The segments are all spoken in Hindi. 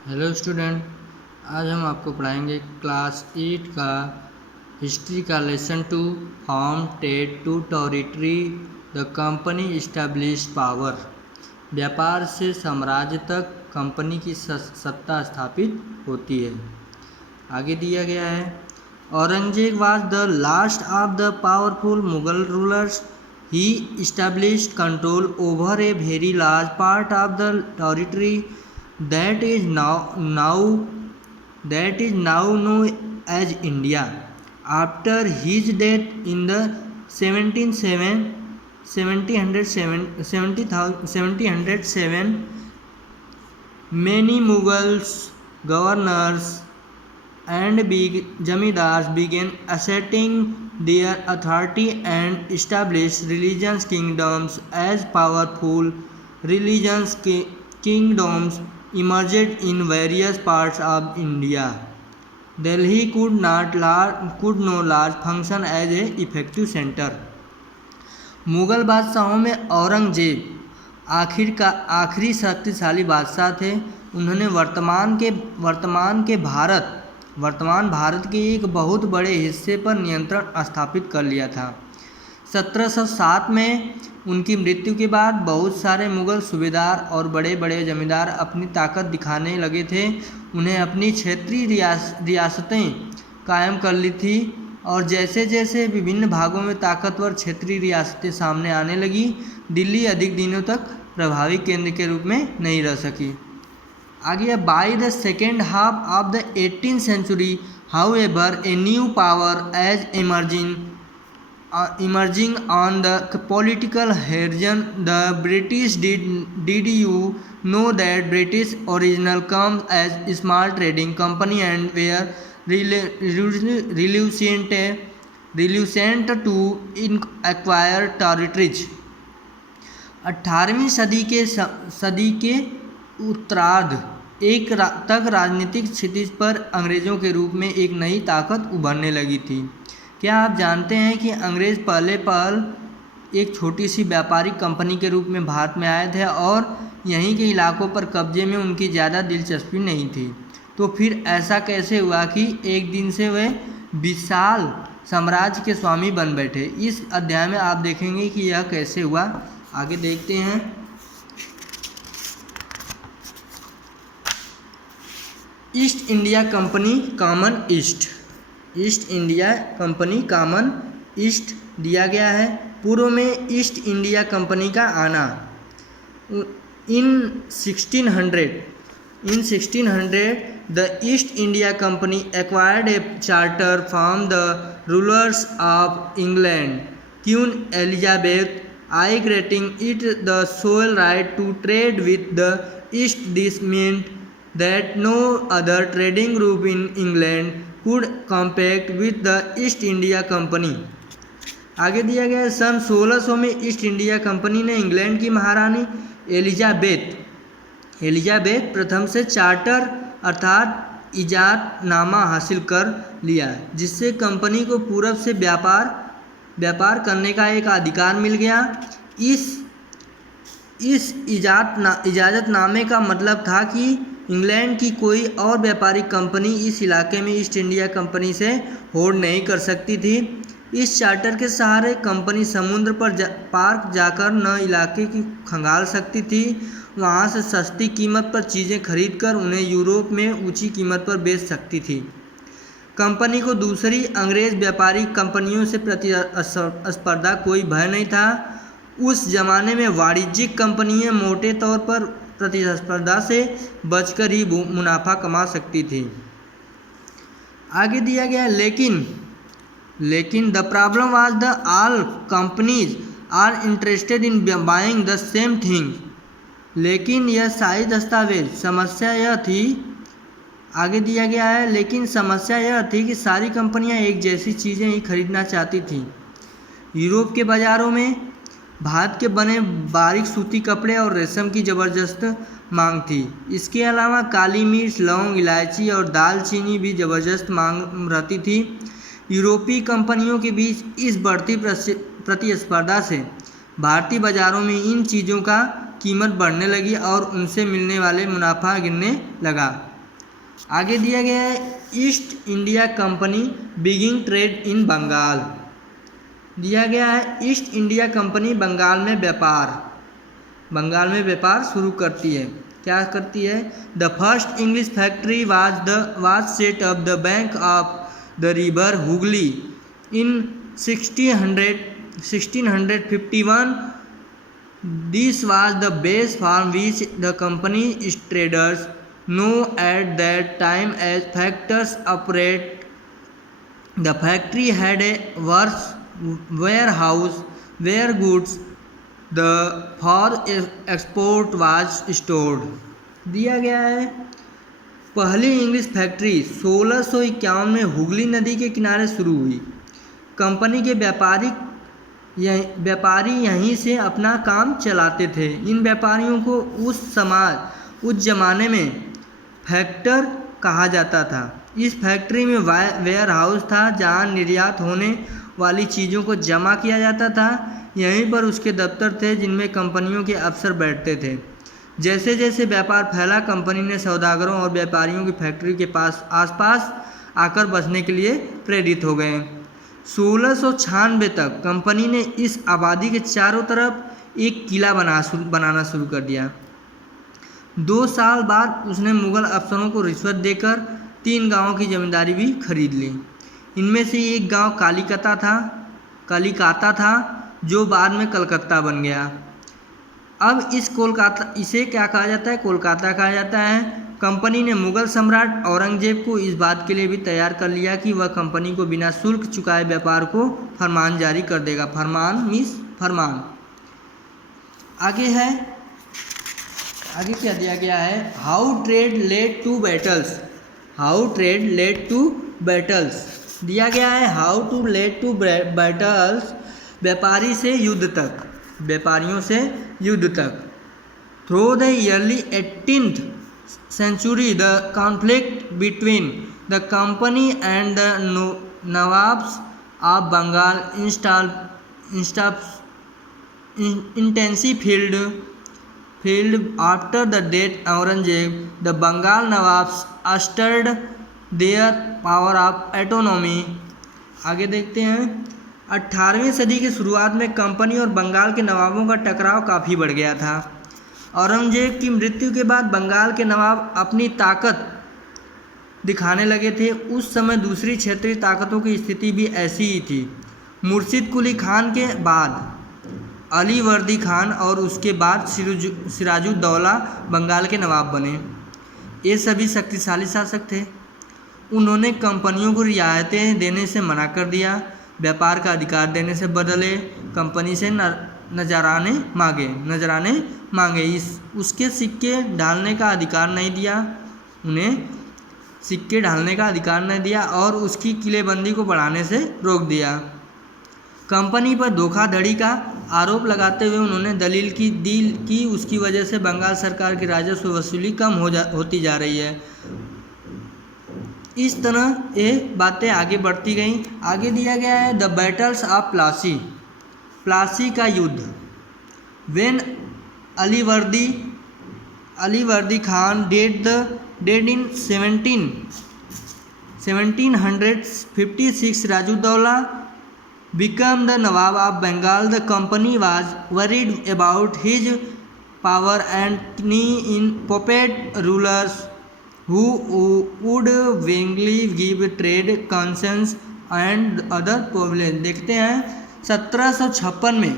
हेलो स्टूडेंट, आज हम आपको पढ़ाएंगे क्लास 8 का हिस्ट्री का लेसन 2 फ्रॉम टेट to territory the company established power. व्यापार से साम्राज्य तक कंपनी की सत्ता स्थापित होती है। आगे दिया गया है, Aurangzeb was the last of the powerful Mughal rulers. He established control over a very large part of the territory that is now known as India. After his death in the 1707, many Mughals governors and big zamindars began asserting their authority and established religious kingdoms. As powerful religious kingdoms emerged in various parts of India, Delhi could no large function as a effective center. Mughal बादशाहों में औरंगजेब आखिरी शक्तिशाली बादशाह थे। उन्होंने वर्तमान भारत के एक बहुत बड़े हिस्से पर नियंत्रण स्थापित कर लिया था। 1707 में उनकी मृत्यु के बाद बहुत सारे मुग़ल सूबेदार और बड़े बड़े जमींदार अपनी ताकत दिखाने लगे थे। उन्हें अपनी क्षेत्रीय रियासतें कायम कर ली थी और जैसे जैसे विभिन्न भागों में ताकतवर क्षेत्रीय रियासतें सामने आने लगी, दिल्ली अधिक दिनों तक प्रभावी केंद्र के रूप में नहीं रह सकी। आगे, by the second half of the 18th century, however, a new power as emerging on the political horizon. The British did you know that British original comes as small trading company and were reluctant to acquire territories. 18वीं सदी के उत्तरार्ध तक राजनीतिक क्षितिज पर अंग्रेज़ों के रूप में एक नई ताकत उभरने लगी थी। क्या आप जानते हैं कि अंग्रेज़ पहले एक छोटी सी व्यापारिक कंपनी के रूप में भारत में आए थे और यहीं के इलाकों पर कब्जे में उनकी ज़्यादा दिलचस्पी नहीं थी। तो फिर ऐसा कैसे हुआ कि एक दिन से वे विशाल साम्राज्य के स्वामी बन बैठे? इस अध्याय में आप देखेंगे कि यह कैसे हुआ। आगे देखते हैं। East India company common east दिया गया है। पूर्व में ईस्ट इंडिया कंपनी का आना। इन 1600 the East India Company acquired a charter from the rulers of England, Queen Elizabeth I, granting it the sole right to trade with the East. This meant that no other trading group in England could compete with the East India Company. आगे दिया गया है, सन 1600 में ईस्ट इंडिया कंपनी ने इंग्लैंड की महारानी एलिजाबेथ प्रथम से चार्टर अर्थात इजाज़तनामा हासिल कर लिया, जिससे कंपनी को पूरब से व्यापार करने का एक अधिकार मिल गया। इस इजाज़तनामे का मतलब था कि इंग्लैंड की कोई और व्यापारिक कंपनी इस इलाके में ईस्ट इंडिया कंपनी से होड़ नहीं कर सकती थी। इस चार्टर के सहारे कंपनी समुद्र पार जाकर न इलाके की खंगाल सकती थी, वहाँ से सस्ती कीमत पर चीज़ें खरीदकर उन्हें यूरोप में ऊंची कीमत पर बेच सकती थी। कंपनी को दूसरी अंग्रेज़ व्यापारिक कंपनियों से प्रतिस्पर्धा कोई भय नहीं था। उस जमाने में वाणिज्यिक कंपनियां मोटे तौर पर प्रतिस्पर्धा से बचकर ही मुनाफा कमा सकती थी। आगे दिया गया, लेकिन the problem was the all companies are interested in buying the same thing. लेकिन यह शाही दस्तावेज समस्या यह थी। आगे दिया गया है, लेकिन समस्या यह थी कि सारी कंपनियां एक जैसी चीज़ें ही खरीदना चाहती थीं। यूरोप के बाज़ारों में भारत के बने बारीक सूती कपड़े और रेशम की ज़बरदस्त मांग थी। इसके अलावा काली मिर्च, लौंग, इलायची और दालचीनी भी ज़बरदस्त मांग रहती थी। यूरोपीय कंपनियों के बीच इस बढ़ती प्रतिस्पर्धा से भारतीय बाज़ारों में इन चीज़ों का कीमत बढ़ने लगी और उनसे मिलने वाले मुनाफा गिरने लगा। आगे दिया गया है East India Company begin trade in Bengal. दिया गया है ईस्ट इंडिया कंपनी बंगाल में व्यापार शुरू करती है। क्या करती है? The first English factory was set up the bank of the river Hooghly in 1651। This was the base for which the company traders know at that time as factors operate. The factory had a warehouse where goods for export was stored। दिया गया है पहली इंग्लिश फैक्ट्री 1651 में हुगली नदी के किनारे शुरू हुई। कंपनी के व्यापारी यहीं से अपना काम चलाते थे। इन व्यापारियों को उस ज़माने में फैक्टर कहा जाता था। इस फैक्ट्री में वेयर हाउस था जहां निर्यात होने वाली चीज़ों को जमा किया जाता था। यहीं पर उसके दफ्तर थे जिनमें कंपनियों के अफसर बैठते थे। जैसे जैसे व्यापार फैला, कंपनी ने सौदागरों और व्यापारियों की फैक्ट्री के आसपास आकर बसने के लिए प्रेरित हो गए। 1696 तक कंपनी ने इस आबादी के चारों तरफ एक किला बनाना शुरू कर दिया। 2 साल बाद उसने मुगल अफसरों को रिश्वत देकर 3 गांवों की जमींदारी भी खरीद ली। इनमें से एक गांव कलिकाता था जो बाद में कलकत्ता बन गया। अब इसे क्या कहा जाता है? कोलकाता कहा जाता है। कंपनी ने मुगल सम्राट औरंगजेब को इस बात के लिए भी तैयार कर लिया कि वह कंपनी को बिना शुल्क चुकाए व्यापार को फरमान जारी कर देगा। फरमान। आगे क्या दिया गया है? How trade led to battles. दिया गया है how to led to battles, व्यापारियों से युद्ध तक। Through the early 18th century the conflict between the company and the Nawabs of Bengal intensified after the death of Aurangzeb. The Bengal Nawabs asserted their power of autonomy. आगे देखते हैं 18वीं सदी की शुरुआत में कंपनी और बंगाल के नवाबों का टकराव काफ़ी बढ़ गया था। औरंगजेब की मृत्यु के बाद बंगाल के नवाब अपनी ताकत दिखाने लगे थे। उस समय दूसरी क्षेत्रीय ताकतों की स्थिति भी ऐसी ही थी। मुर्शिद कुली खान के बाद अली वर्दी खान और उसके बाद सिराजुद्दौला बंगाल के नवाब बने। ये सभी शक्तिशाली शासक थे। उन्होंने कंपनियों को रियायतें देने से मना कर दिया, व्यापार का अधिकार देने से बदले, कंपनी से नजराने मांगे। उसके सिक्के ढालने का अधिकार नहीं दिया और उसकी किलेबंदी को बढ़ाने से रोक दिया। कंपनी पर धोखाधड़ी का आरोप लगाते हुए उन्होंने दलील दी कि उसकी वजह से बंगाल सरकार की राजस्व वसूली कम होती जा रही है। इस तरह ये बातें आगे बढ़ती गईं। आगे दिया गया है द बैटल्स ऑफ प्लासी का युद्ध। When Alivardi Khan died in 1756 Sirajuddaulah became the Nawab of Bengal. The company was worried about his power and in puppet rulers who would willingly give trade concessions and other privileges। देखते हैं 1756 में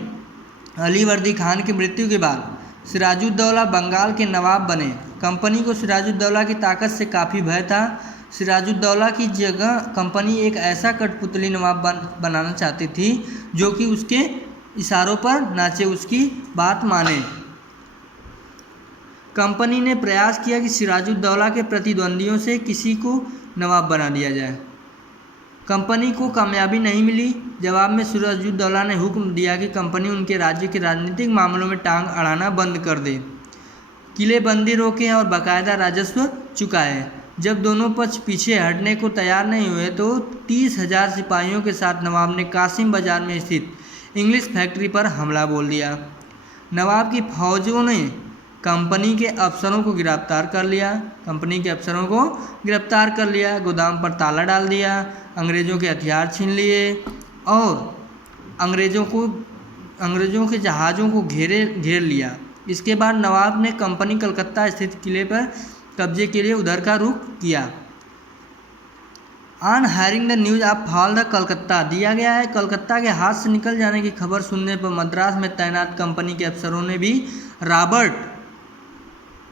अलीवर्दी खान की मृत्यु के बाद सिराजुद्दौला बंगाल के नवाब बने। कंपनी को सिराजुद्दौला की ताकत से काफ़ी भय था। सिराजुद्दौला की जगह कंपनी एक ऐसा कठपुतली नवाब बनाना चाहती थी जो कि उसके इशारों पर नाचे, उसकी बात माने। कंपनी ने प्रयास किया कि सिराजुद्दौला के प्रतिद्वंदियों से किसी को नवाब बना दिया जाए। कंपनी को कामयाबी नहीं मिली। जवाब में सिराजुद्दौला ने हुक्म दिया कि कंपनी उनके राज्य के राजनीतिक मामलों में टांग अड़ाना बंद कर दे, किलेबंदी रोकें और बाकायदा राजस्व चुकाए। जब दोनों पक्ष पीछे हटने को तैयार नहीं हुए तो 30,000 सिपाहियों के साथ नवाब ने कासिम बाजार में स्थित इंग्लिश फैक्ट्री पर हमला बोल दिया। नवाब की फौजों ने कंपनी के अफसरों को गिरफ्तार कर लिया, गोदाम पर ताला डाल दिया, अंग्रेज़ों के हथियार छीन लिए और अंग्रेज़ों के जहाज़ों को घेर लिया। इसके बाद नवाब ने कंपनी कलकत्ता स्थित किले पर कब्जे के लिए उधर का रुख किया। On hiring the news of fall the Calcutta दिया गया है, कलकत्ता के हाथ से निकल जाने की खबर सुनने पर मद्रास में तैनात कंपनी के अफसरों ने भी रॉबर्ट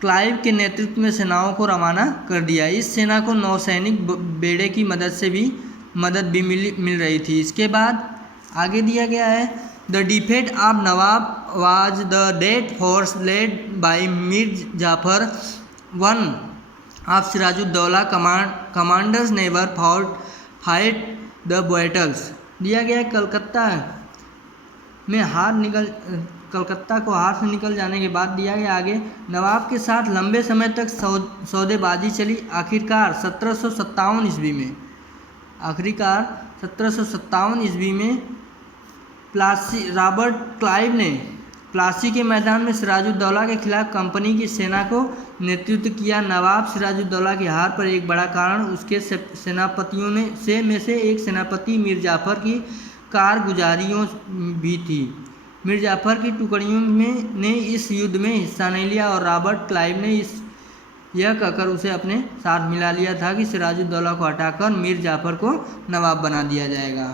क्लाइव के नेतृत्व में सेनाओं को रवाना कर दिया। इस सेना को नौसैनिक बेड़े की मदद भी मिल रही थी। इसके बाद आगे दिया गया है, the defeat of Nawab was the death force led by Mir Jafar, one of Sirajuddaulah commanders never fight the battles. दिया गया कलकत्ता को हाथ से निकल जाने के बाद दिया गया आगे, नवाब के साथ लंबे समय तक सौदेबाजी चली। आखिरकार 1757 ईस्वी में रॉबर्ट क्लाइव ने प्लासी के मैदान में सिराजुद्दौला के खिलाफ कंपनी की सेना को नेतृत्व किया। नवाब सिराजुद्दौला की हार पर एक बड़ा कारण उसके सेनापतियों में से एक सेनापति मीर जाफर की कारगुजारियों भी थी। मीर जाफर की टुकड़ियों ने इस युद्ध में हिस्सा नहीं लिया और रॉबर्ट क्लाइव ने यह कहकर उसे अपने साथ मिला लिया था कि सिराजुद्दौला को हटाकर मीर जाफर को नवाब बना दिया जाएगा।